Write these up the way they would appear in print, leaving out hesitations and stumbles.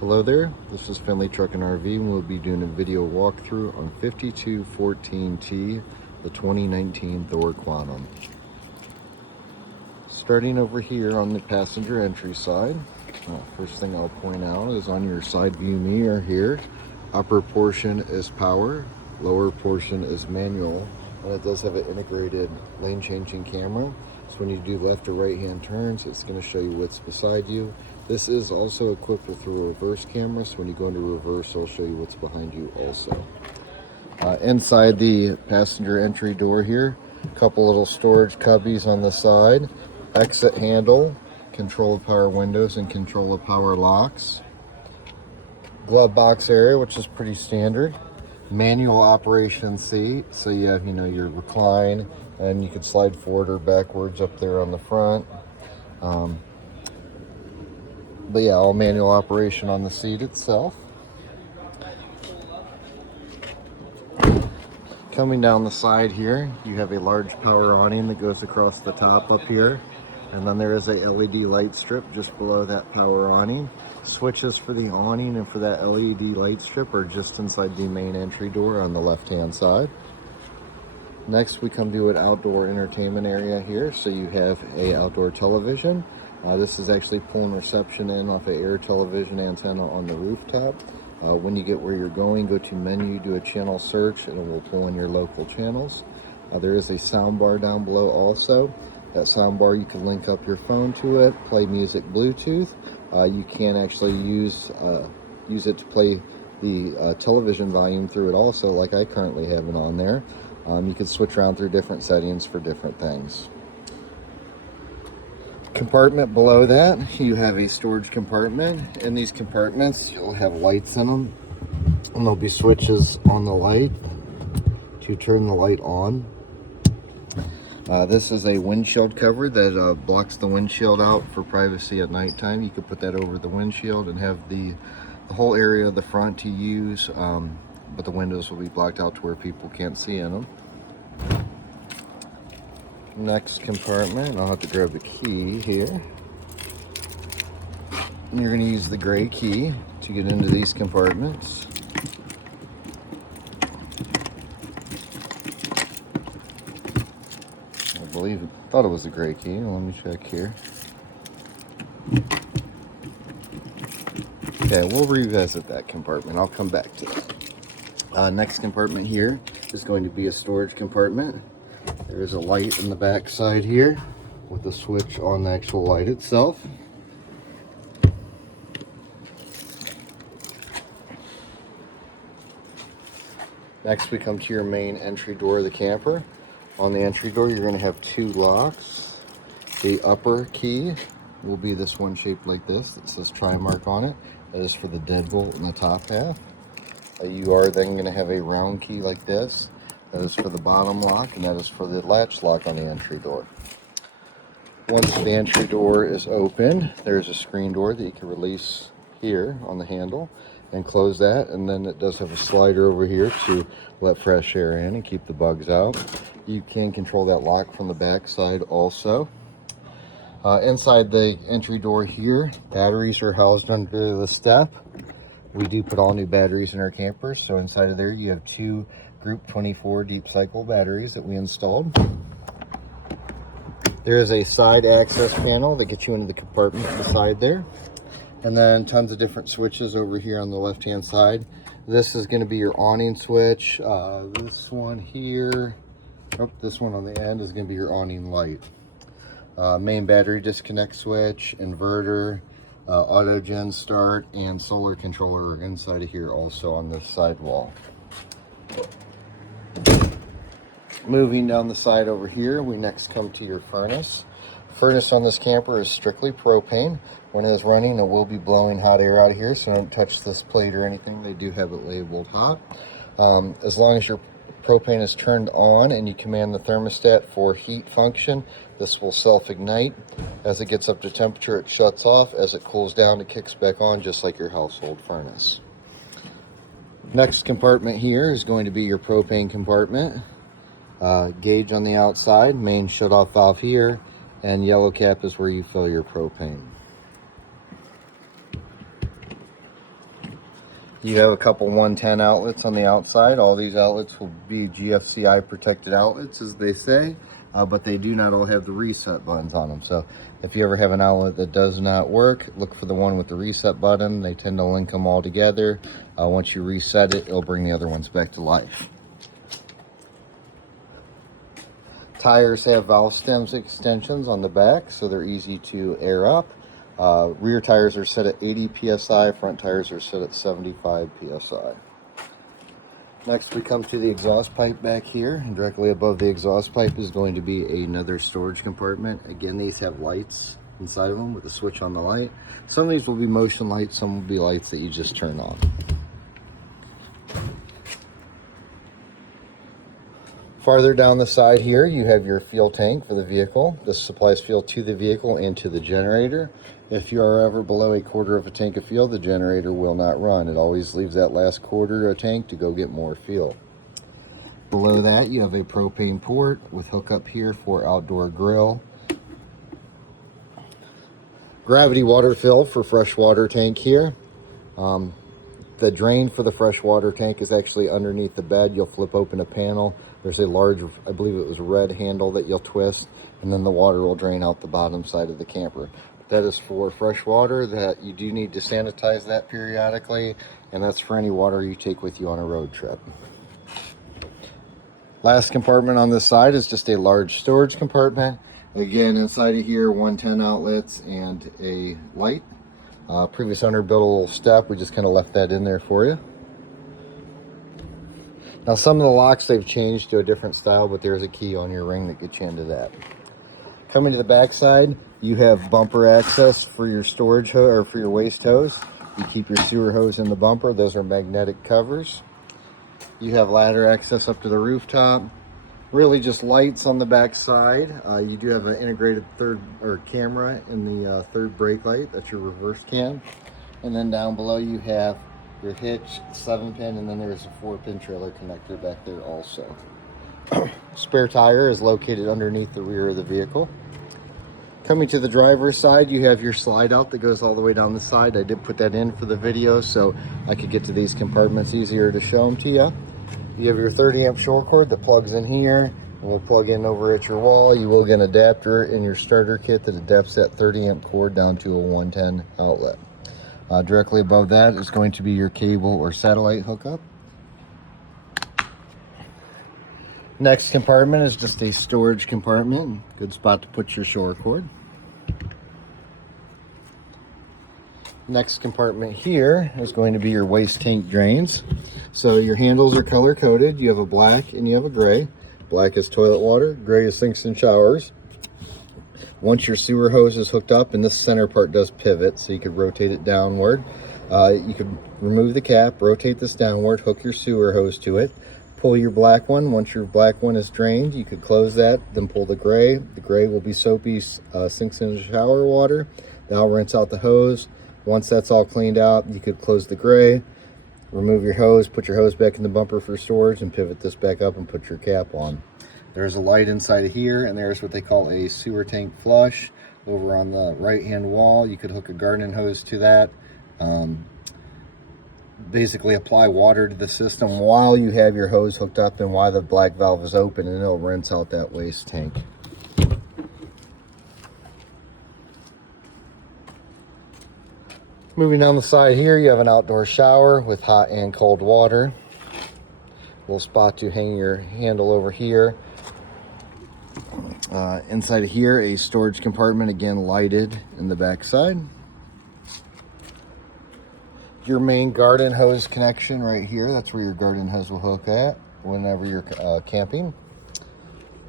Hello there, this is Finley Truck and RV, and we'll be doing a video walkthrough on 5214T, the 2019 Thor Quantum. Starting over here on the passenger entry side, first thing I'll point out is on your side view mirror here, upper portion is power, lower portion is manual, and it does have an integrated lane changing camera. So when you do left or right hand turns, it's going to show you what's beside you. This is also equipped with a reverse camera, so when you go into reverse, it'll show you what's behind you also. Inside the passenger entry door here, a couple little storage cubbies on the side, exit handle, control of power windows and control of power locks. Glove box area, which is pretty standard. Manual operation seat, so you have your recline, and you can slide forward or backwards up there on the front. But yeah, all manual operation on the seat itself. Coming down the side here, you have a large power awning that goes across the top up here, and then there is a LED light strip just below that power awning. Switches for the awning and for that LED light strip are just inside the main entry door on the left hand side. Next we come to an outdoor entertainment area here, so you have a outdoor television. This is actually pulling reception in off an air television antenna on the rooftop. When you get where you're going, go to menu, do a channel search, and it will pull in your local channels. There is a sound bar down below also. That sound bar, you can link up your phone to it, play music Bluetooth. You can actually use it to play the television volume through it also, like I currently have it on there. You can switch around through different settings for different things. Compartment below that, you have a storage compartment. In these compartments, you'll have lights in them, and there'll be switches on the light to turn the light on. This is a windshield cover that blocks the windshield out for privacy at nighttime. You could put that over the windshield and have the whole area of the front to use, but the windows will be blocked out to where people can't see in them. Next compartment, I'll have to grab the key here. And you're going to use the gray key to get into these compartments. Thought it was a gray key. Let me check here. Okay, we'll revisit that compartment. I'll come back to it. Next compartment here is going to be a storage compartment. There is a light in the back side here with a switch on the actual light itself. Next we come to your main entry door of the camper. On the entry door you're going to have two locks. The upper key will be this one shaped like this that says Trimark on it. That is for the deadbolt in the top half. You are then going to have a round key like this. That is for the bottom lock, and that is for the latch lock on the entry door. Once the entry door is open, there's a screen door that you can release here on the handle and close that, and then it does have a slider over here to let fresh air in and keep the bugs out. You can control that lock from the back side also. Inside the entry door here, batteries are housed under the step. We do put all new batteries in our campers, so inside of there you have two Group 24 deep cycle batteries that we installed. There is a side access panel that gets you into the compartment beside there, and then tons of different switches over here on the left hand side. This is going to be your awning switch. This one here, this one on the end is going to be your awning light. Main battery disconnect switch, inverter, auto gen start, and solar controller are inside of here also on this side wall. Moving down the side over here, we next come to your furnace. Furnace on this camper is strictly propane. When it is running, it will be blowing hot air out of here, so don't touch this plate or anything. They do have it labeled hot. As long as your propane is turned on and you command the thermostat for heat function, this will self-ignite. As it gets up to temperature, it shuts off. As it cools down, it kicks back on, just like your household furnace. Next compartment here is going to be your propane compartment. Gauge on the outside, main shut-off valve here, and yellow cap is where you fill your propane. You have a couple 110 outlets on the outside. All these outlets will be GFCI protected outlets, as they say, but they do not all have the reset buttons on them. So if you ever have an outlet that does not work, look for the one with the reset button. They tend to link them all together. Once you reset it, it'll bring the other ones back to life. Tires have valve stems extensions on the back, so they're easy to air up. Rear tires are set at 80 psi, front tires are set at 75 psi. Next we come to the exhaust pipe back here, and directly above the exhaust pipe is going to be another storage compartment. Again, these have lights inside of them with a switch on the light. Some of these will be motion lights, some will be lights that you just turn on. Farther down the side here, you have your fuel tank for the vehicle. This supplies fuel to the vehicle and to the generator. If you are ever below a quarter of a tank of fuel, the generator will not run. It always leaves that last quarter of a tank to go get more fuel. Below that, you have a propane port with hookup here for outdoor grill. Gravity water fill for freshwater tank here. The drain for the freshwater tank is actually underneath the bed. You'll flip open a panel. There's a large, I believe it was red handle that you'll twist, and then the water will drain out the bottom side of the camper. But that is for fresh water that you do need to sanitize that periodically, and that's for any water you take with you on a road trip. Last compartment on this side is just a large storage compartment. Again, inside of here, 110 outlets and a light. Previous owner built a little step. We just kind of left that in there for you. Now some of the locks they've changed to a different style, but there's a key on your ring that gets you into that. Coming to the back side, you have bumper access for your storage hose or for your waste hose. You keep your sewer hose in the bumper. Those are magnetic covers. You have ladder access up to the rooftop. Really just lights on the back side. You do have an integrated third or camera in the third brake light. That's your reverse cam. And then down below you have your hitch, 7-pin, and then there's a 4-pin trailer connector back there also. Spare tire is located underneath the rear of the vehicle. Coming to the driver's side, you have your slide out that goes all the way down the side. I did put that in for the video so I could get to these compartments easier to show them to you. You have your 30 amp shore cord that plugs in here and will plug in over at your wall. You will get an adapter in your starter kit that adapts that 30 amp cord down to a 110 outlet. Directly above that is going to be your cable or satellite hookup. Next compartment is just a storage compartment. Good spot to put your shore cord. Next compartment here is going to be your waste tank drains. So your handles are color coded. You have a black and you have a gray. Black is toilet water, gray is sinks and showers. Once your sewer hose is hooked up, and this center part does pivot, so you could rotate it downward. You could remove the cap, rotate this downward, hook your sewer hose to it, pull your black one. Once your black one is drained, you could close that, then pull the gray. The gray will be soapy sinks and shower water. That'll rinse out the hose. Once that's all cleaned out, you could close the gray, remove your hose, put your hose back in the bumper for storage, and pivot this back up and put your cap on. There's a light inside of here, and there's what they call a sewer tank flush over on the right-hand wall. You could hook a garden hose to that. Basically apply water to the system while you have your hose hooked up and while the black valve is open, and it'll rinse out that waste tank. Moving down the side here, you have an outdoor shower with hot and cold water. Little spot to hang your handle over here. Inside of here, a storage compartment, again lighted in the back side. Your main garden hose connection right here. That's where your garden hose will hook at whenever you're camping.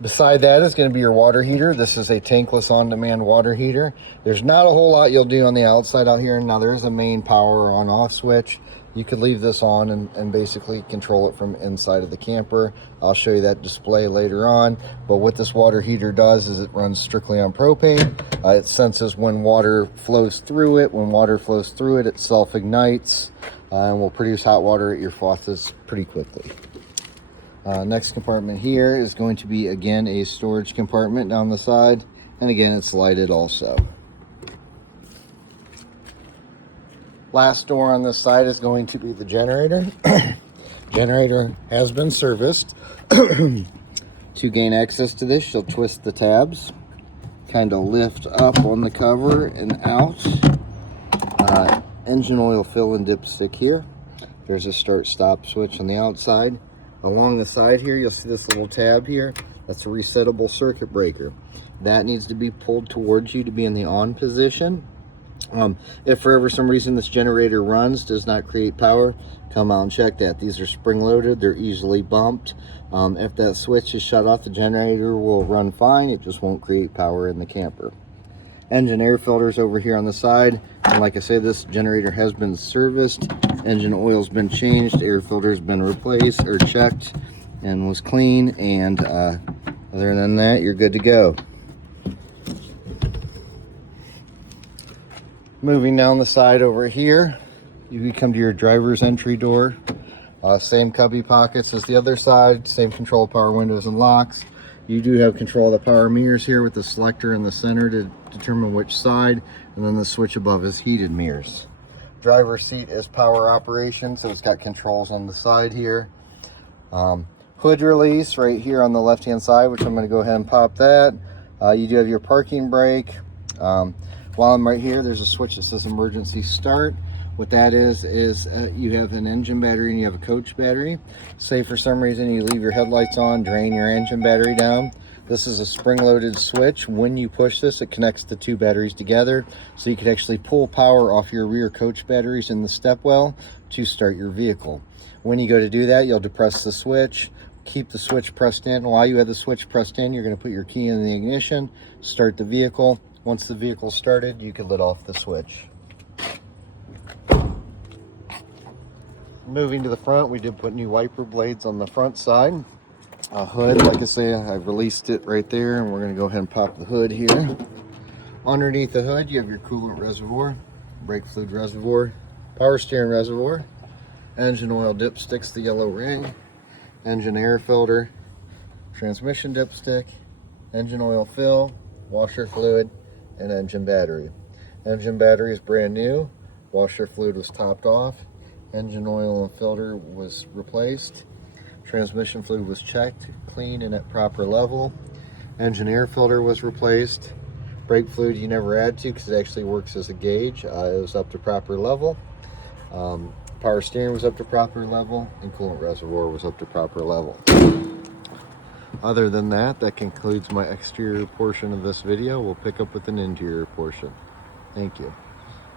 Beside that is going to be your water heater. This is a tankless on-demand water heater. There's not a whole lot you'll do on the outside out here. Now there is a main power on-off switch. You could leave this on and basically control it from inside of the camper. I'll show you that display later on. But what this water heater does is it runs strictly on propane. It senses when water flows through it. When water flows through it, it self-ignites and will produce hot water at your faucets pretty quickly. Next compartment here is going to be, again, a storage compartment down the side. And again, it's lighted also. Last door on this side is going to be the generator. Generator has been serviced. To gain access to this, you'll twist the tabs, kind of lift up on the cover and out. Engine oil fill and dipstick here. There's a start-stop switch on the outside. Along the side here, you'll see this little tab here. That's a resettable circuit breaker. That needs to be pulled towards you to be in the on position. If for ever some reason this generator runs, does not create power, come out and check that. These are spring-loaded. They're easily bumped. If that switch is shut off, the generator will run fine. It just won't create power in the camper. Engine air filters over here on the side. And like I said, this generator has been serviced. Engine oil's been changed. Air filter's been replaced or checked and was clean. And other than that, you're good to go. Moving down the side over here, you can come to your driver's entry door. Same cubby pockets as the other side, same control power windows and locks. You do have control of the power mirrors here with the selector in the center to determine which side, and then the switch above is heated mirrors. Driver's seat is power operation, so it's got controls on the side here. Hood release right here on the left hand side, which I'm going to go ahead and pop that. You do have your parking brake. While I'm right here, there's a switch that says emergency start. What that is you have an engine battery and you have a coach battery. Say for some reason you leave your headlights on, drain your engine battery down. This is a spring-loaded switch. When you push this, it connects the two batteries together, so you can actually pull power off your rear coach batteries in the stepwell to start your vehicle. When you go to do that, you'll depress the switch, keep the switch pressed in. While you have the switch pressed in, you're going to put your key in the ignition, start the vehicle. Once the vehicle started, you can let off the switch. Moving to the front, we did put new wiper blades on the front side. Hood, like I say, I released it right there, and we're going to go ahead and pop the hood here. Underneath the hood, you have your coolant reservoir, brake fluid reservoir, power steering reservoir, engine oil dipsticks, the yellow ring, engine air filter, transmission dipstick, engine oil fill, washer fluid, and engine battery. Engine battery is brand new. Washer fluid was topped off. Engine oil and filter was replaced. Transmission fluid was checked, clean and at proper level. Engine air filter was replaced. Brake fluid you never add to because it actually works as a gauge. It was up to proper level. Power steering was up to proper level, and coolant reservoir was up to proper level. Other than that, that concludes my exterior portion of this video. We'll pick up with an interior portion. Thank you.